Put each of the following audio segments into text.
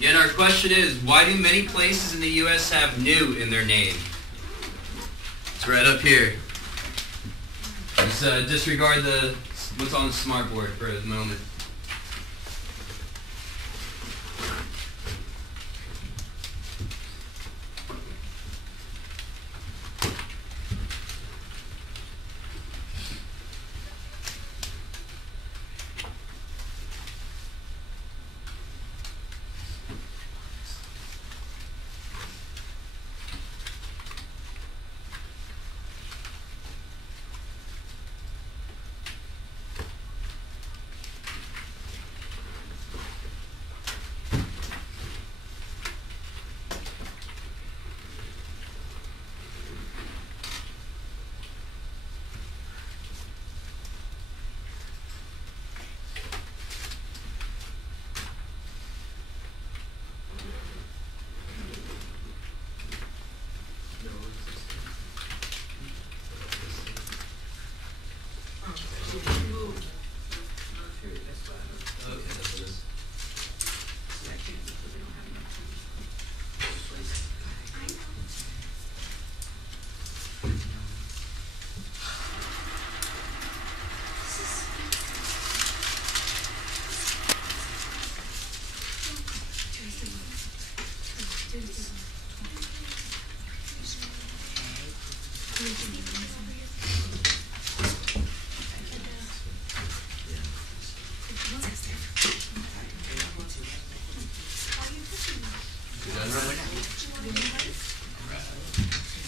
Yet our question is, why do many places in the U.S. have new in their name? It's right up here. Just disregard what's on the smartboard for a moment.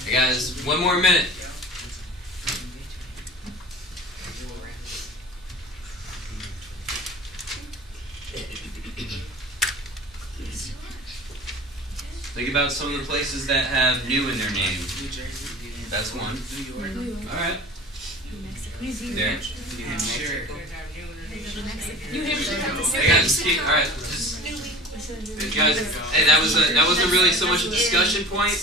Hey guys, one more minute. Think about some of the places that have new in their name. That's one. All right. There. Hey guys, all right. Guys, hey, that wasn't really so much a discussion point.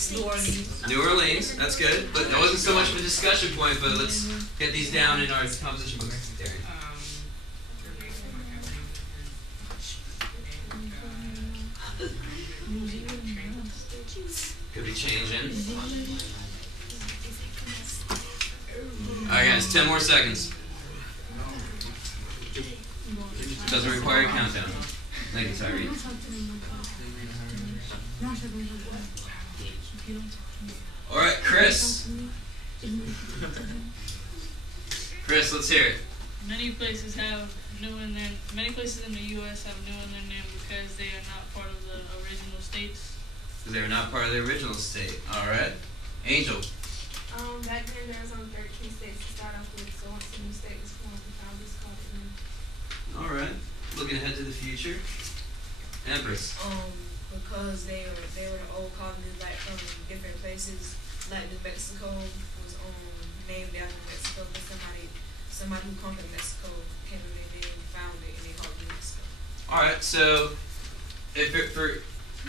New Orleans, that's good, but that wasn't so much of a discussion point. But let's get these down in our composition books. There. Could be changing. All right, guys, 10 more seconds. Doesn't require a countdown. Thank you, Tyree. All right, Chris. Chris, let's hear it. Many places have new in their. Many places in the U.S. have new in their name because they are not part of the original states. They're not part of the original state. All right, Angel. Back then there was only 13 states to start off with, so once the new state was formed, the founders called it new. All right, looking ahead to the future. Empress. Because they were the old colonies, like from different places, like New Mexico was named after Mexico, but somebody who conquered Mexico came and they found it and they called it New Mexico. All right, so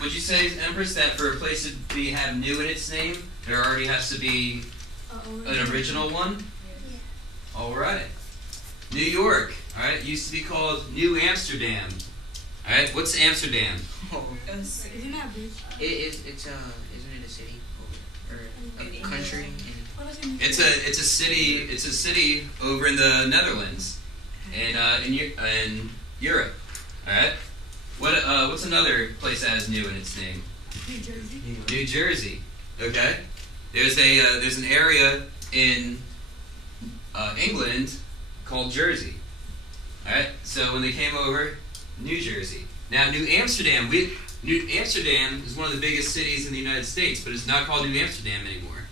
would you say, Empress, that for a place to have new in its name, there already has to be an original one? Yeah. All right. New York. All right, used to be called New Amsterdam. All right, what's Amsterdam? Isn't that big? Isn't it a city or a country? It's a city. It's a city over in the Netherlands, and in Europe. All right. What's another place that has new in its name? New Jersey. New Jersey. Okay. There's an area in England called Jersey. All right. So when they came over, New Jersey. Now New Amsterdam. New Amsterdam is one of the biggest cities in the United States, but it's not called New Amsterdam anymore.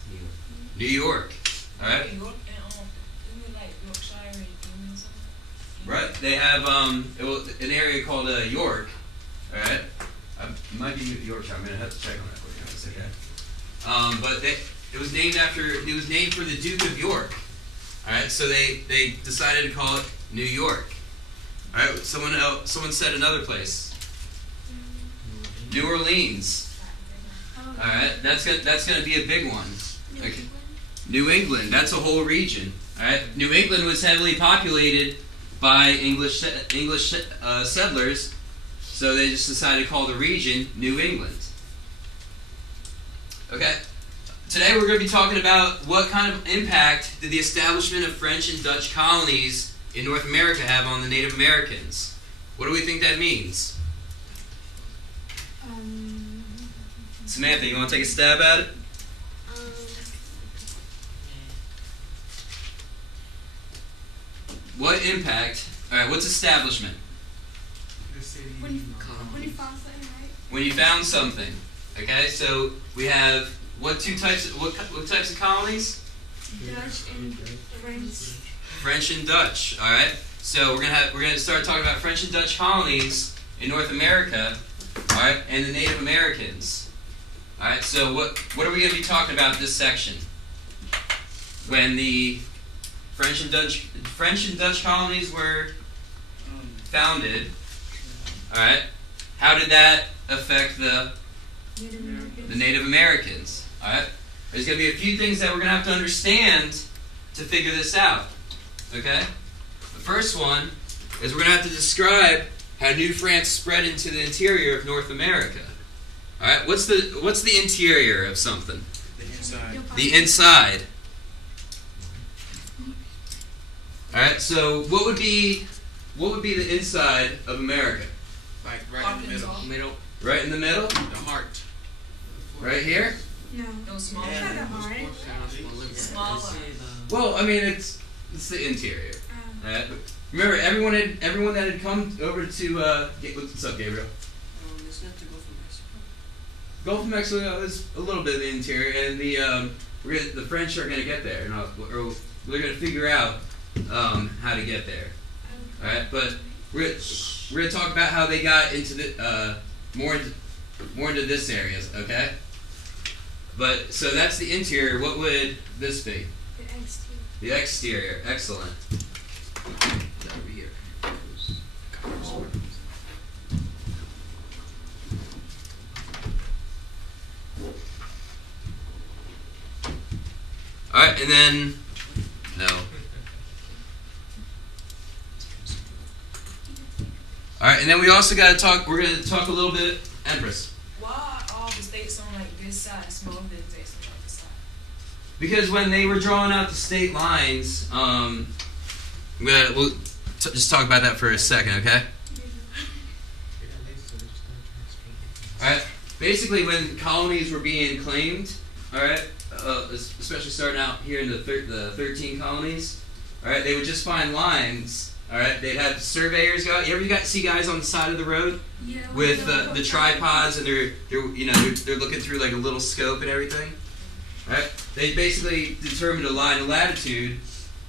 New York. All right. New York and like Yorkshire and England something. Right. They have an area called York. All right. It might be Yorkshire. I'm gonna have to check on that for you. That's okay. But it was named for the Duke of York. All right. So they decided to call it New York. All right. Someone said another place. New Orleans. All right. That's gonna be a big one. Okay. New England. That's a whole region. All right. New England was heavily populated by English settlers, so they just decided to call the region New England. Okay, today we're going to be talking about what kind of impact did the establishment of French and Dutch colonies in North America have on the Native Americans. What do we think that means? Samantha, you want to take a stab at it? What impact? All right, what's establishment? When you found something, right? When you found something. Okay, so we have what types of colonies? Dutch and French. French and Dutch. All right. So we're gonna start talking about French and Dutch colonies in North America. All right, and the Native Americans. All right. So what are we gonna be talking about in this section? When the French and Dutch colonies were founded. All right. How did that affect the Native Americans? All right. There's going to be a few things that we're going to have to understand to figure this out. Okay. The first one is we're going to have to describe how New France spread into the interior of North America. All right. What's the interior of something? The inside. The inside. All right. So what would be the inside of America? Like right in the middle. Middle. Right in the middle? The heart. Right here? No. No small. Yeah. Kind of hard. Smaller. Well, I mean, it's the interior. Right? Remember, everyone that had come over to what's up, Gabriel? It's not to go from Mexico. Gulf of Mexico is a little bit of the interior, and the French are going to get there, and they're going to figure out how to get there. All right, but we're going to talk about how they got into the more into this area, okay? But so that's the interior. What would this be? The exterior. The exterior. Excellent. The rear. All right, and then no. All right, and then we also got to talk. We're going to talk a little bit, Empress, Why are all the states on like this side smaller than the states on the other side? because when they were drawing out the state lines, we'll just talk about that for a second, okay? All right. Basically, when colonies were being claimed, all right, especially starting out here in the 13 colonies, all right, they would just find lines. All right, they'd have surveyors go out. You ever see guys on the side of the road Yeah. with the tripods, and they're looking through like a little scope and everything. All right, they basically determined a line of latitude,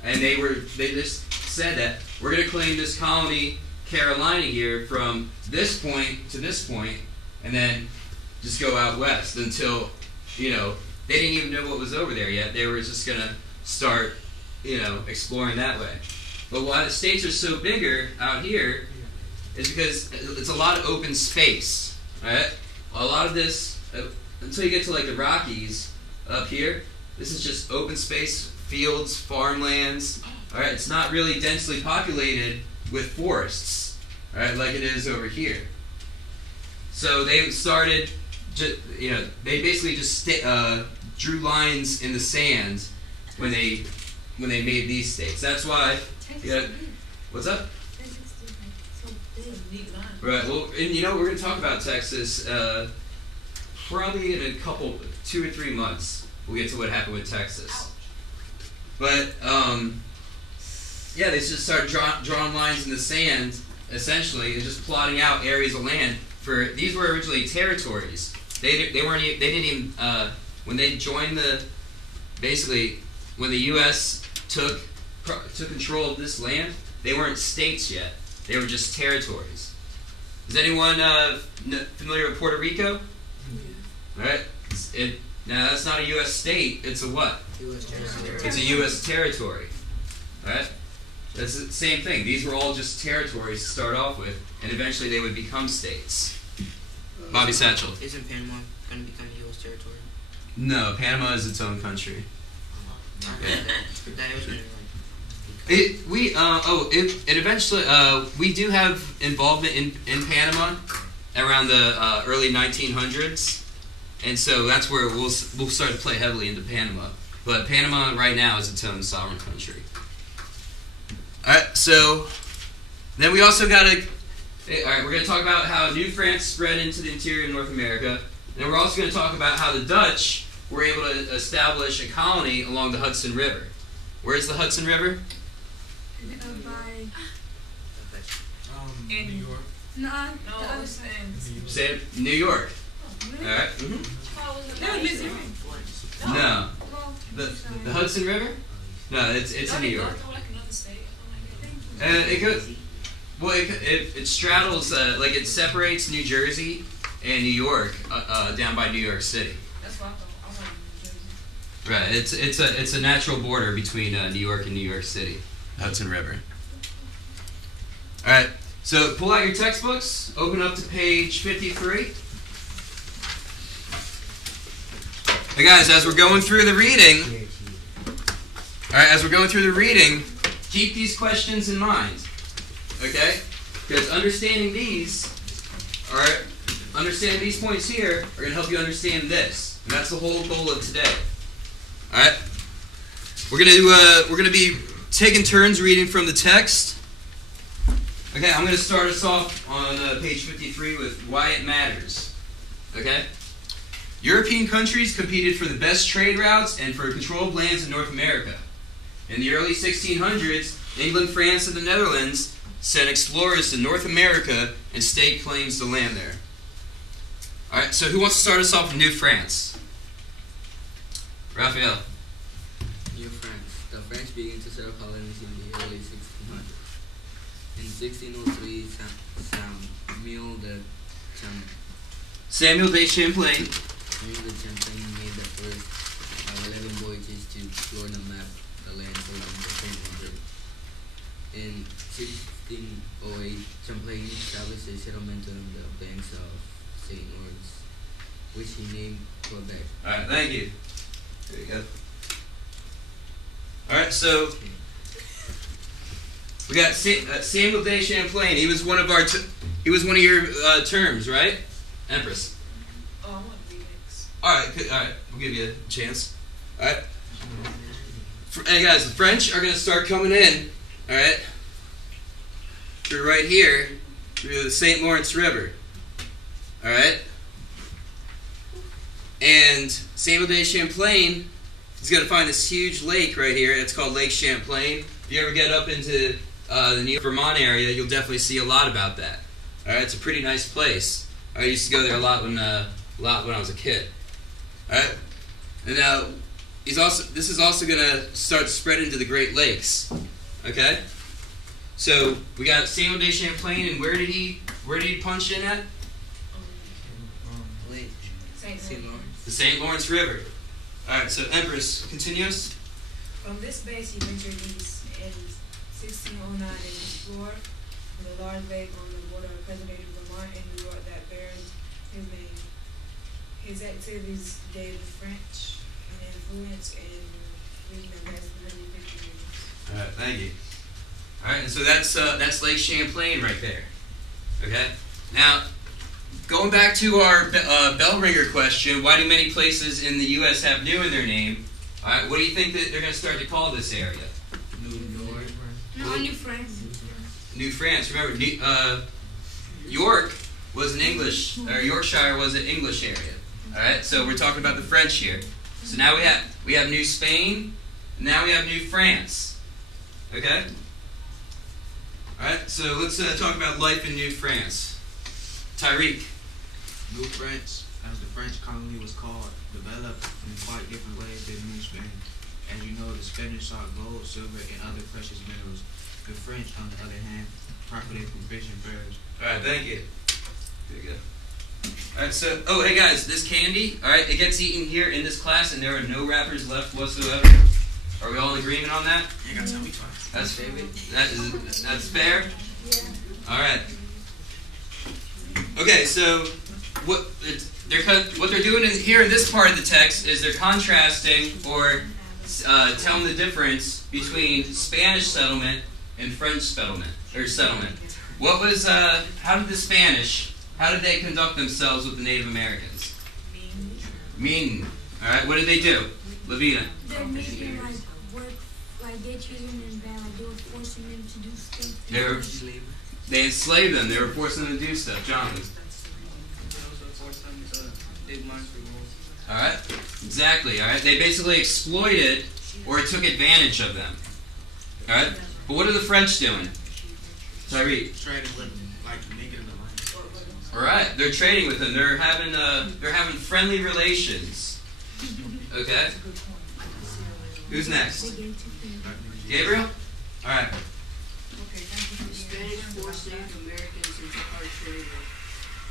and they just said that we're going to claim this colony Carolina here from this point to this point, and then just go out west until they didn't even know what was over there yet. They were just going to start exploring that way. But why the states are so bigger out here is because it's a lot of open space, right? A lot of this, until you get to like the Rockies up here, this is just open space, fields, farmlands, all right? It's not really densely populated with forests, all right, like it is over here. So they started, they basically just drew lines in the sand when they made these states. That's why. Yeah. What's up? Right. Well, and we're going to talk about Texas probably in a couple, 2 or 3 months. We'll get to what happened with Texas. But they just started drawing lines in the sand, essentially, and just plotting out areas of land. These were originally territories. They didn't even when they joined when the U.S. took control of this land, they weren't states yet. They were just territories. Is anyone familiar with Puerto Rico? Yeah. All right. Now, that's not a U.S. state. It's a what? U.S. territory. It's a U.S. territory. All right? That's the same thing. These were all just territories to start off with, and eventually they would become states. Bobby Satchel. Isn't Panama going to become U.S. territory? No, Panama is its own country. Yeah. That was going to It eventually we do have involvement in Panama around the early 1900s, and so that's where we'll start to play heavily into Panama. But Panama right now is its own sovereign country. All right, so then we also got to. All right, we're going to talk about how New France spread into the interior of North America, and we're also going to talk about how the Dutch were able to establish a colony along the Hudson River. Where's the Hudson River? New York. No, the other side. Say it. New York. All right. No. The Hudson River? No, it's in New York. It goes. Well, it straddles like it separates New Jersey and New York down by New York City. That's what I thought. I was like New Jersey. Right. It's a natural border between New York and New York City. Hudson River. All right. So pull out your textbooks. Open up to page 53. Hey guys, as we're going through the reading, keep these questions in mind. Okay? Because understanding these points here are going to help you understand this. And that's the whole goal of today. Alright? We're gonna be taking turns reading from the text. Okay, I'm going to start us off on page 53 with why it matters. Okay? European countries competed for the best trade routes and for control of lands in North America. In the early 1600s, England, France, and the Netherlands sent explorers to North America and staked claims to land there. Alright, so who wants to start us off with New France? Raphael. New France. The French began to settle colonies in the early 1600s. In 1603, Samuel de Champlain made the first 11 voyages to explore the map the land along the St. River. In 1608, Champlain established a settlement on the banks of St. Lawrence, which he named Quebec. Alright, thank you. There you go. Alright, so we got Samuel de Champlain. He was one of your terms, right? Empress. Oh, I want to be next. Alright, we'll give you a chance. Alright. Hey guys, the French are going to start coming in, alright? Through right here, through the St. Lawrence River. Alright? And Samuel de Champlain is going to find this huge lake right here. It's called Lake Champlain. If you ever get up into the New Vermont area, you'll definitely see a lot about that. Alright, it's a pretty nice place. I used to go there a lot when I was a kid. Alright? And now this is also going to start to spread into the Great Lakes. Okay? So we got Samuel de Champlain, and where did he punch in at? St. Lawrence. The St. Lawrence River. Alright, so Empress, continues. From this base, he ventured east in 1609 and explored the large lake on the border of present-day Vermont and New York that bears his name. His activities gave the French an influence in region that lasted nearly 50 years. Alright, thank you. Alright, and so that's Lake Champlain right there. Okay? Now, going back to our bell ringer question, why do many places in the U.S. have New in their name? Alright, what do you think that they're going to start to call this area? New York. No, New France. New France. Remember, York was an English, or Yorkshire was an English area. Alright, so we're talking about the French here. So now we have New Spain, now we have New France. Okay? Alright, so let's talk about life in New France. Tyreek. New France, as the French colony was called, developed in quite different ways than New Spain. As you know, the Spanish sought gold, silver, and other precious minerals. The French, on the other hand, profited from fish and furs. Alright, thank you. There you go. Alright, so, oh, hey guys, this candy, alright, it gets eaten here in this class, and there are no wrappers left whatsoever. Are we all in agreement on that? You gotta tell me twice. That's fair? Yeah. Alright. Okay, so what they're doing here in this part of the text is they're contrasting or tell them the difference between Spanish settlement and French settlement. What was? How did the Spanish? How did they conduct themselves with the Native Americans? Mean. All right. What did they do? Lavina. They're making like work, like they're treating them bad, like they were forcing them to do stuff. They enslaved them. They were forcing them to do stuff. Jonathan. All right. Exactly. All right. They basically exploited or took advantage of them. All right. But what are the French doing? Tyree. Trading with them, like making them. All right. They're trading with them. They're having friendly relations. Okay. Who's next? Gabriel. All right. The Spanish forced Native Americans into hard trade.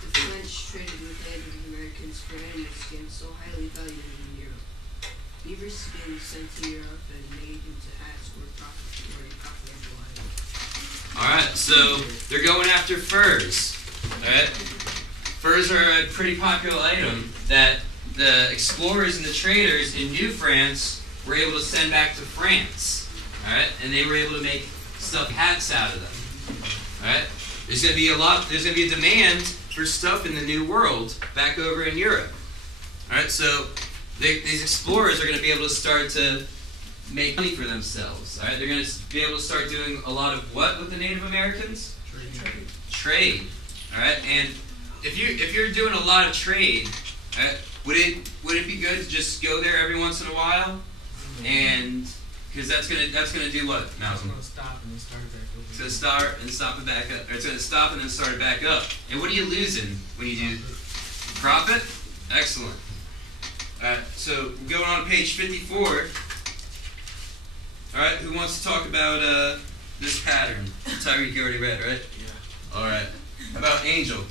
The French traded with Native Americans for animal skins so highly valued in Europe. Beaver skins sent to Europe and made into hats were profitable items. All right. So they're going after furs. All right. Furs are a pretty popular item that the explorers and the traders in New France were able to send back to France. All right, and they were able to make stuffed hats out of them. All right, there's going to be a demand for stuff in the New World back over in Europe. All right, so these explorers are going to be able to start to make money for themselves. All right, they're going to be able to start doing a lot of what with the Native Americans? Trade. All right, and if you're doing a lot of trade, all right, would it be good to just go there every once in a while, and because that's gonna do what, Malcolm? It's gonna stop and then start it back over. It's gonna start and stop it back up, or it's gonna stop and then start it back up. And what are you losing when you do profit? Excellent. All right, so going on to page 54. All right, who wants to talk about this pattern? Tyreek, you already read, right? Yeah. All right. How about Angel?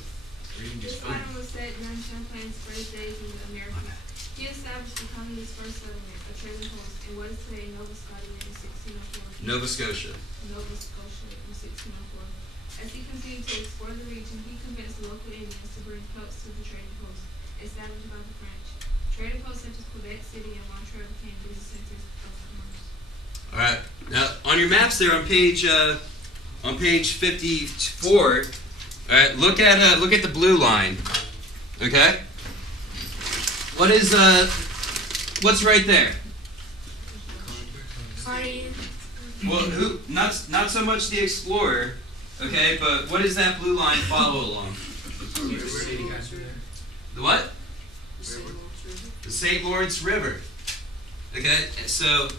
This pattern was set during Champlain's first days in America. He established the colony's first settlement, a trading post, in what is today Nova Scotia in 1604. Nova Scotia. Nova Scotia in 1604. As he continued to explore the region, he convinced the local Indians to bring pelts to the trading post established by the French. Trading posts such as Quebec City and Montreal became busy centers of commerce. All right. Now, on your maps there, on page 54. All right. Look at the blue line. Okay. What's right there? Well, not so much the explorer. Okay, but what does that blue line follow along? The what? The St. Lawrence River. Okay, so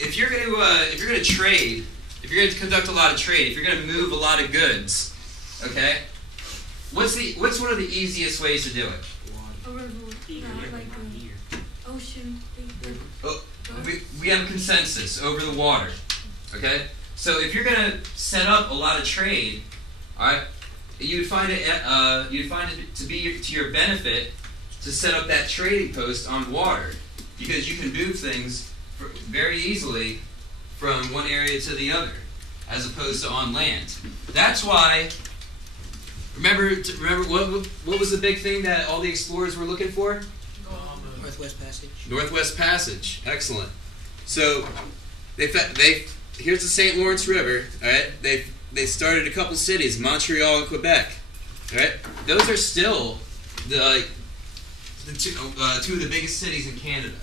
if you're going to trade, if you're going to conduct a lot of trade, if you're going to move a lot of goods, okay, what's one of the easiest ways to do it? A river, like an ocean thing. Oh, we have a consensus over the water. Okay, so if you're going to set up a lot of trade, all right, you'd find it to be to your benefit to set up that trading post on water, because you can move things very easily from one area to the other, as opposed to on land. That's why. Remember what was the big thing that all the explorers were looking for? Northwest Passage. Northwest Passage. Excellent. So here's the St. Lawrence River. All right. They started a couple cities, Montreal and Quebec. All right. Those are still the two of the biggest cities in Canada.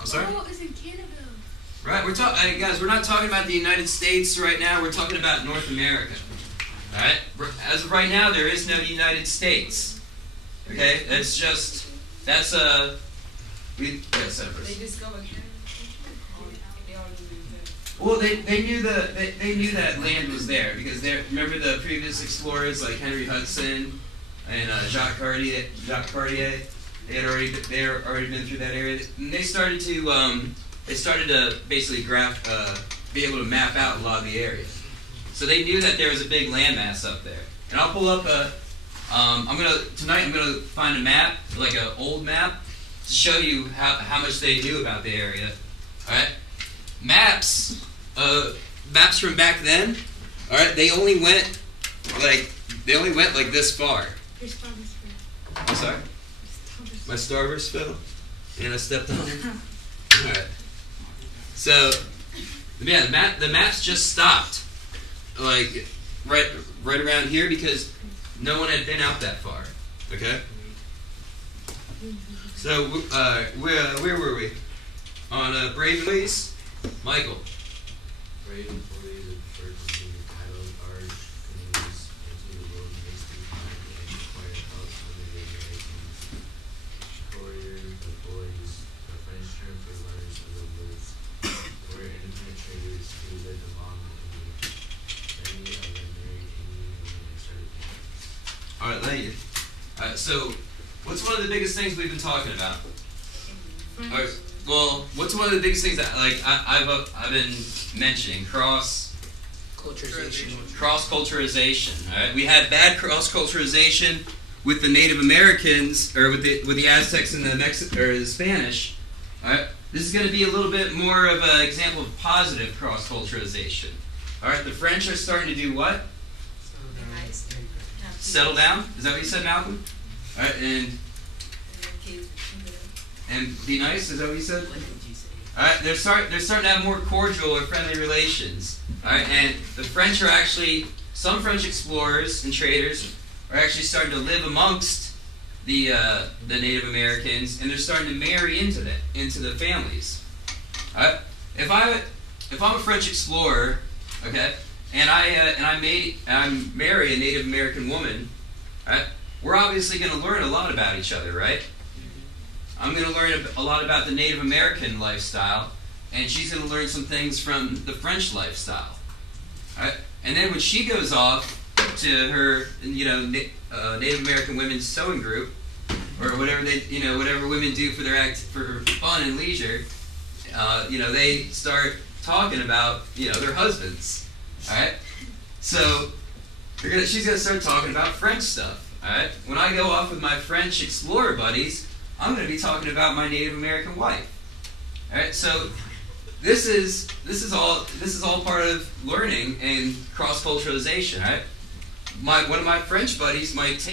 I'm sorry? Oh, it's in Canada. Right. We're talking, guys. We're not talking about the United States right now. We're talking about North America. All right. As of right now, there is no United States. Okay. We yes, Cyprus. They discovered Canada. They all knew that. Well, they knew that land was there because remember the previous explorers like Henry Hudson and Jacques Cartier. They had already been through that area, and they started to basically be able to map out a lot of the area. So they knew that there was a big landmass up there. And I'll pull up I'm gonna find a map, like an old map, to show you how much they knew about the area. All right, maps from back then. All right, they only went like this far. I'm sorry. My Starburst fell, and I stepped on it. All right. So, yeah, the maps just stopped, like right around here because no one had been out that far. Okay. So, where were we? On Brave Boys, Michael. Brave boys of first to paddle large canoes into the wilderness to find and acquire help from the Americans. Couriers, the boys, the French term for runners of the woods, were independent traders who lived along Indian. Many of them married Indian women and started families. All right, thank you. So, what's one of the biggest things we've been talking about? All right, well, what's one of the biggest things that I've been mentioning? Cross-culturization. All right, we had bad cross-culturization with the Native Americans, or with the Aztecs and the Spanish. All right, this is going to be a little bit more of an example of positive cross-culturization. All right, the French are starting to do what? Settle down. Is that what you said, Malcolm? All right, and be nice. Is that what you said? All right, they're starting to have more cordial or friendly relations. All right, and the French are actually, some French explorers and traders are actually starting to live amongst the Native Americans, and they're starting to marry into the families. All right, if I'm a French explorer, okay, and I marry a Native American woman, all right, we're obviously going to learn a lot about each other, right? I'm going to learn a lot about the Native American lifestyle, and she's going to learn some things from the French lifestyle. All right? And then when she goes off to her, Native American women's sewing group, or whatever whatever women do for for fun and leisure, they start talking about their husbands. All right, so she's gonna start talking about French stuff. All right, when I go off with my French explorer buddies, I'm going to be talking about my Native American wife. All right, so this is all part of learning and cross-culturalization. All right, one of my French buddies might take